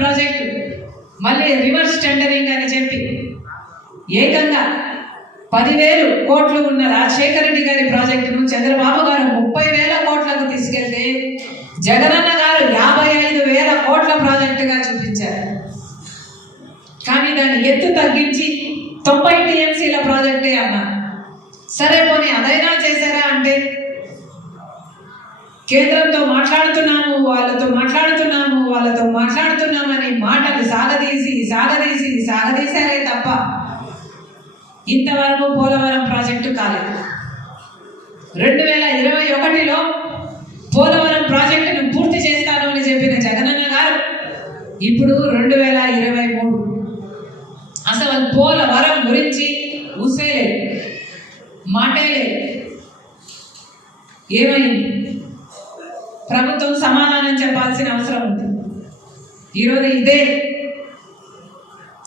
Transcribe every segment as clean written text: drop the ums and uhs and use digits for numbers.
Project మళ్ళీ reverse tendering అని చెప్పి ఏకంగా 10,000 కోట్లు ఉన్న రాజశేఖర రెడ్డి గారి ప్రాజెక్టును చంద్రబాబు గారు 30,000 కోట్లకు తీసుకెళ్తే జగనన్న గారు 55,000 కోట్ల ప్రాజెక్టుగా చూపించారు. కానీ దాన్ని ఎత్తు తగ్గించి 90 టీఎంసీల ప్రాజెక్టే అన్నారు. సరే పోనీ అదైనా చేశారా అంటే కేంద్రంతో వాళ్ళతో మాట్లాడుతున్నామని మాటలు సాగదీశారే తప్ప ఇంతవరకు పోలవరం ప్రాజెక్టు కాలేదు. 2021లో పోలవరం ప్రాజెక్టును పూర్తి చేస్తాను అని చెప్పిన జగనన్న గారు ఇప్పుడు 2023 అసలు పోలవరం గురించి ఊసేలేదు, మాటే లేదు. ఏమైంది? ప్రభుత్వం సమాధానం చెప్పాల్సిన అవసరం ఉంది. ఈరోజు ఇదే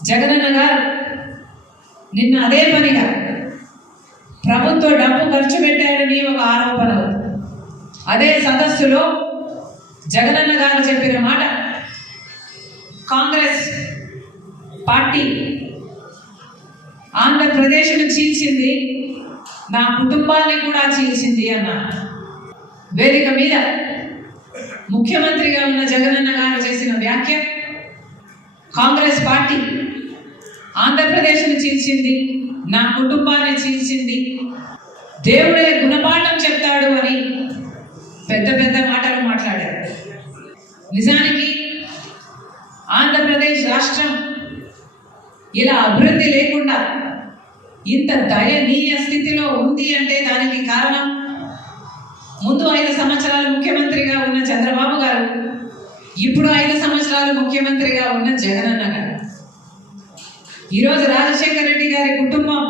జగనన్న గారు నిన్న అదే పనిగా ప్రభుత్వ డబ్బు ఖర్చు పెట్టారని ఒక ఆరోపణ. అదే సదస్సులో జగనన్న గారు చెప్పిన మాట, కాంగ్రెస్ పార్టీ ఆంధ్రప్రదేశ్ను చీల్చింది, నా కుటుంబాన్ని కూడా చీల్చింది అన్నారు. వేదిక మీద ముఖ్యమంత్రిగా ఉన్న జగనన్న గారు చేసిన వ్యాఖ్య, కాంగ్రెస్ పార్టీ ఆంధ్రప్రదేశ్ను చీల్చింది, నా కుటుంబాన్ని చీల్చింది, దేవుడే గుణపాఠం చెప్తాడు అని పెద్ద పెద్ద మాటలు మాట్లాడారు. నిజానికి ఆంధ్రప్రదేశ్ రాష్ట్రం ఇలా అభివృద్ధి లేకుండా ఇంత దయనీయ స్థితిలో ఉంది అంటే దానికి కారణం ముందు 5 సంవత్సరాలు ముఖ్యమంత్రిగా ఉన్న చంద్రబాబు గారు, ఇప్పుడు 5 సంవత్సరాలు ముఖ్యమంత్రిగా ఉన్న జగనన్న గారు. ఈరోజు రాజశేఖర రెడ్డి గారి కుటుంబం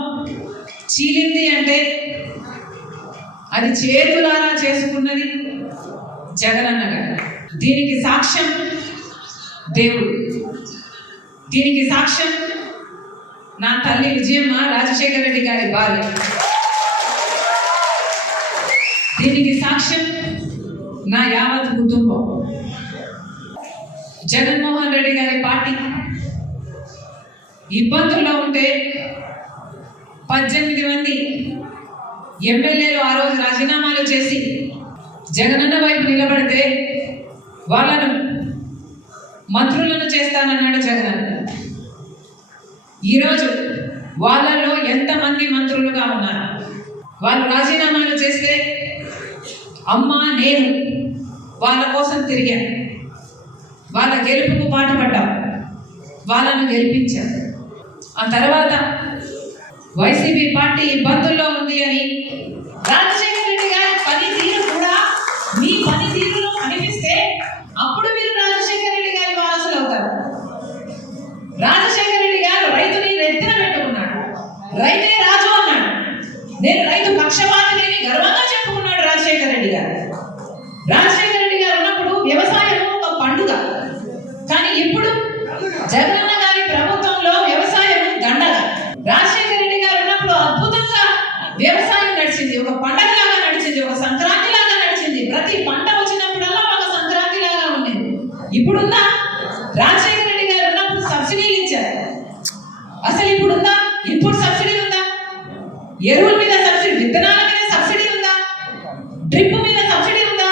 చీలింది అంటే అది చేతులారా చేసుకున్నది జగనన్న గారు. దీనికి సాక్ష్యం దేవుడు, దీనికి సాక్ష్యం నా తల్లి విజయమ్మ, రాజశేఖర రెడ్డి గారి భార్య, దీనికి సాక్ష్యం నా యావత్ కుటుంబం. జగన్మోహన్ రెడ్డి గారి పార్టీ ఇబ్బందుల్లో ఉంటే 18 మంది ఎమ్మెల్యేలు ఆ రోజు రాజీనామాలు చేసి జగనన్న వైపు నిలబడితే వాళ్ళను మంత్రులను చేస్తానన్నాడు జగనన్న. ఈరోజు వాళ్ళలో ఎంతమంది మంత్రులుగా ఉన్నారు? వాళ్ళు రాజీనామాలు చేస్తే అమ్మ నేను వాళ్ళ కోసం తిరిగాను, వాళ్ళ గెలుపుకు పాటుపడ్డాం, వాళ్ళను గెలిపించాం. ఆ తర్వాత వైసీపీ పార్టీ ఇబ్బందుల్లో ఉంది అని రాజశేఖర రెడ్డి గారి పనితీరు కూడా మీ పనితీరులో కనిపిస్తే అప్పుడు మీరు రాజశేఖర రెడ్డి గారి వారసులు అవుతారు. రాజశేఖర రెడ్డి గారు రైతుని ఎత్తున పెట్టుకున్నాడు, రైతే రాజు అన్నాడు. నేను రైతు పక్షపాతిని గర్వంగా చెప్పుకున్నాడు రాజశేఖర రెడ్డి గారు. రాజశేఖర రెడ్డి గారు ఉన్నప్పుడు వ్యవసాయం ఒక పండుగ, కానీ ఇప్పుడు జగనన్న గారి ప్రభుత్వంలో వ్యవసాయం దండగ. రాజశేఖర రెడ్డి గారు ఉన్నప్పుడు అద్భుతంగా వ్యవసాయం నడిచింది, ఒక పండగలాగా నడిచింది, ఒక సంక్రాంతి లాగా నడిచింది. ప్రతి పంట వచ్చినప్పుడల్లా ఒక సంక్రాంతి లాగా ఉండేది. ఇప్పుడుందా? రాజశేఖర రెడ్డి గారు ఉన్నప్పుడు సబ్సిడీలు ఇచ్చారు, అసలు ఇప్పుడుందా? ఇన్పుట్ సబ్సిడీ ఉందా? ఎరువుల మీద సబ్సిడీ, విత్తనాల మీద సబ్సిడీ ఉందా? డ్రిప్ మీద సబ్సిడీ ఉందా?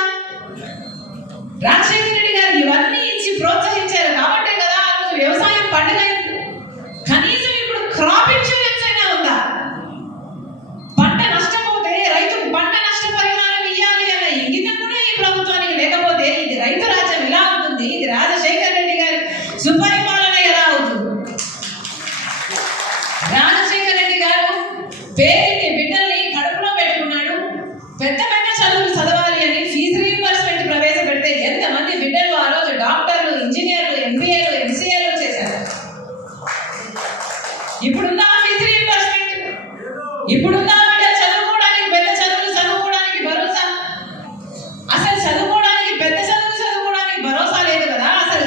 రాజశేఖర రెడ్డి గారు ఇవన్నీ ఇచ్చి ప్రోత్సహించారు కాబట్టే కదా ఆ రోజు వ్యవసాయం పండుగ అయింది. కనీసం ఇప్పుడు క్రాప్ ఇన్సూరెన్స్ అయినా ఉందా? పంట నష్టపోతే రైతుకు పంట నష్టపరిహారం ఇవ్వాలి అన్న ఇంగితం కూడా ఈ ప్రభుత్వానికి లేకపోతే ఇది రైతు రాజ్యం ఎలా ఉంటుంది? ఇది రాజశేఖర రెడ్డి గారి సుపరిపాలన ఎలా అవుతుంది? రాజశేఖర రెడ్డి గారు పేరుకి బిడ్డల్ని కడుపులో పెట్టుకున్నాడు, పెద్ద పెద్ద చదువులు చదవాలి అని ఫీజు రీయింబర్స్మెంట్ ప్రవేశపెడితే ఎంతమంది బిడ్డలు ఆ రోజు డాక్టర్లు, ఇంజనీర్లు, ఎంబీఏలు, ఎంసీఏలు చేశారు. ఇప్పుడుందా ఫీజు రీయింబర్స్మెంట్? ఇప్పుడుందా బిడ్డలు చదువుకోవడానికి, పెద్ద చదువులు చదువుకోవడానికి భరోసా? అసలు చదువుకోవడానికి, పెద్ద చదువులు చదువుకోవడానికి భరోసా లేదు కదా. అసలు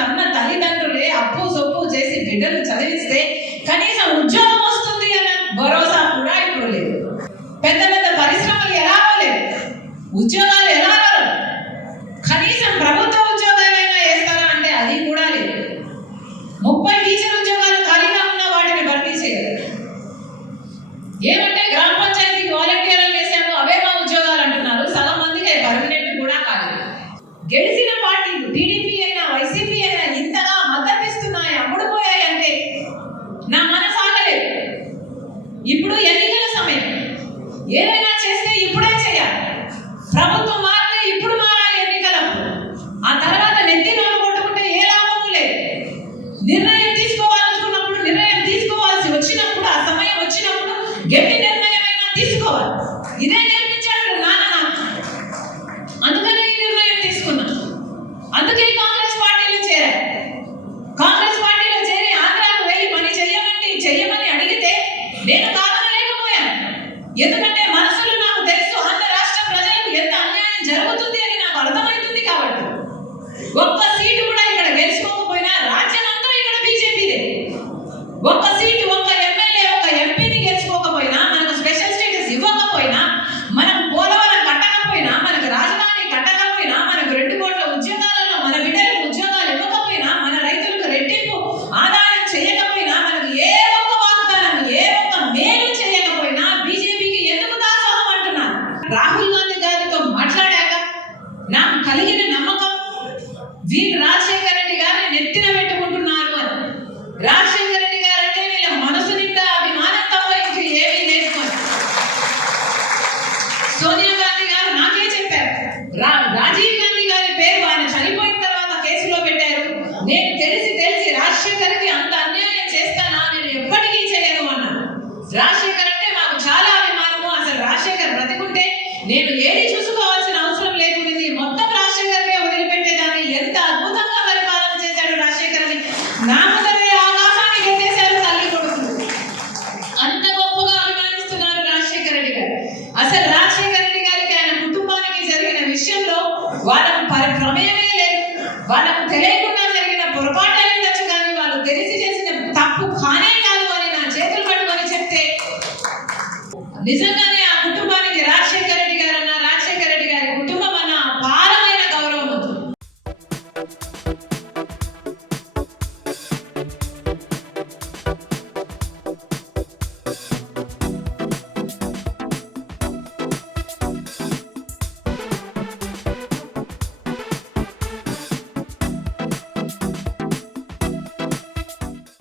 కన్న తల్లిదండ్రులే అప్పు సొప్పు చేసి బిడ్డలు చదివిస్తే కనీసం ఉద్యోగం వస్తుంది అన్న భరోసా కూడా ఇప్పుడు లేదు. పెద్ద పెద్ద పరిశ్రమలు ఎలా లేవు, ఉద్యోగాలు ఎలా రావు, కనీసం ప్రభుత్వ ఉద్యోగాలైనా వేస్తారా అంటే నెత్తిన పెట్టుకుంటున్నారు అని. రాజశేఖర రెడ్డి గారు అంటే వీళ్ళ మనసు నిండా అభిమానం తప్ప ఇంక ఏమీ లేదు అని. సోనియా గాంధీ గారు నాకే చెప్పారు, రాజీవ్ గాంధీ గారి పేరు ఆయన చనిపోయిన తర్వాత కేసులో పెట్టారు. నేను తెలిసి రాజశేఖర్కి అంత అన్యాయం చేస్తానా, నేను ఎప్పటికీ చేయను అన్నాను. రాజశేఖర్ అంటే మాకు చాలా అభిమానము. అసలు రాజశేఖర్ బ్రతికుంటే నేను ఏది చూసుకోవాల్సిన అవసరం లేకుండింది, మొత్తం రాజశేఖర్కే వదిలిపెట్టేదాన్ని. ఎంత అద్భుతంగా పరిపాలన చేశాడు రాజశేఖర్ అని నా ముందరే ఆకాశానికి ఎత్తేశారు తల్లి కొడుకులు. అంత గొప్పగా అభిమానిస్తున్నారు రాజశేఖర రెడ్డి గారు. అసలు రాజశేఖర రెడ్డి గారికి ఆయన కుటుంబానికి జరిగిన విషయంలో వాళ్ళకు ప్రమేయమే లేదు. వాళ్ళకు తెలియకుండా జరిగిన పొరపాటు ఉండొచ్చు, కానీ వాళ్ళు తెలిసి చేసిన తప్పు కానే కాదు అని నా చేతులు పట్టుకొని చెప్తే నిజంగా